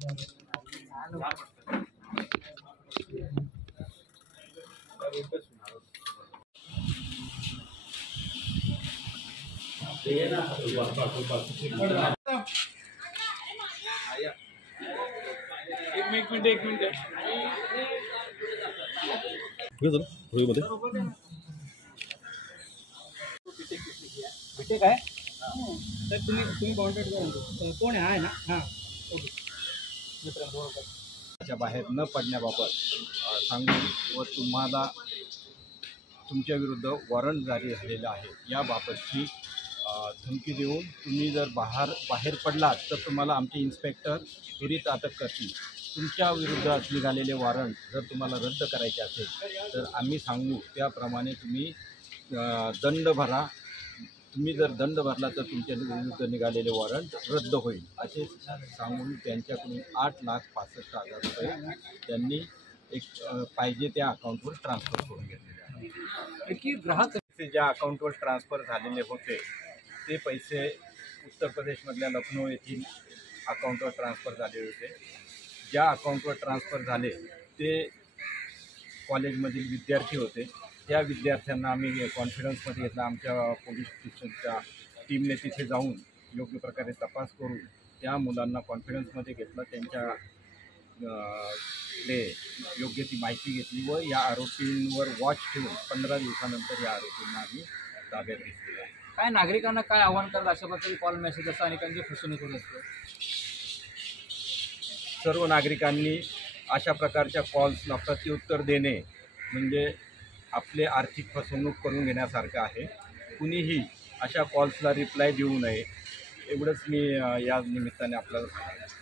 एक मिनिट भेटे काय तर तुम्ही कॉन्टॅक्ट करा कोण आहे ना हां ओके बाहेर न पडण्याबाबत सांगून व तुम्हाला तुमच्या विरुद्ध वॉरंट जारी झालेलं आहे याबाबतची धमकी देऊन तुम्ही जर बाहेर पडलात तर तुम्हाला आमचे इन्स्पेक्टर त्वरित अटक करतील. तुमच्या विरुद्ध निघालेले वॉरंट जर तुम्हाला रद्द करायचे असेल तर आम्ही सांगू त्याप्रमाणे तुम्ही दंड भरा. तुम्ही जर दंड भरला तर तुमच्या विरुद्ध निघालेले वॉरंट रद्द होईल असे सांगून त्यांच्याकडून 8,65,000 रुपये त्यांनी एक पाहिजे त्या अकाउंटवर ट्रान्सफर करून घेतलेले आहे. की ग्राहक ज्या अकाउंटवर ट्रान्सफर झालेले होते ते पैसे उत्तर प्रदेशमधल्या लखनौ येथील अकाउंटवर ट्रान्सफर झाले होते. ज्या अकाउंटवर ट्रान्सफर झाले ते कॉलेजमधील विद्यार्थी होते. त्या विद्यार्थ्यांना आम्ही कॉन्फिडन्समध्ये घेतला. आमच्या पोलीस स्टेशनच्या टीमने तिथे जाऊन योग्य प्रकारे तपास करून त्या मुलांना कॉन्फिडन्समध्ये घेतलं. त्यांच्या योग्य ती माहिती घेतली व या आरोपींवर वॉच ठेवून 15 दिवसानंतर या आरोपींना आम्ही ताब्यात घेतलेलं आहे. काय नागरिकांना काय आव्हान करतात अशा प्रकारे कॉल मेसेज असं अनेकांची फसवणूक होत असते. सर्व नागरिकांनी अशा प्रकारच्या कॉल्सला प्रत्युत्तर देणे म्हणजे आपले आर्थिक फसवणूक करून घेण्यासारखं आहे. कुणीही अशा कॉल्सला रिप्लाय देऊ नये एवढंच मी या निमित्ताने आपल्याला सांगतो.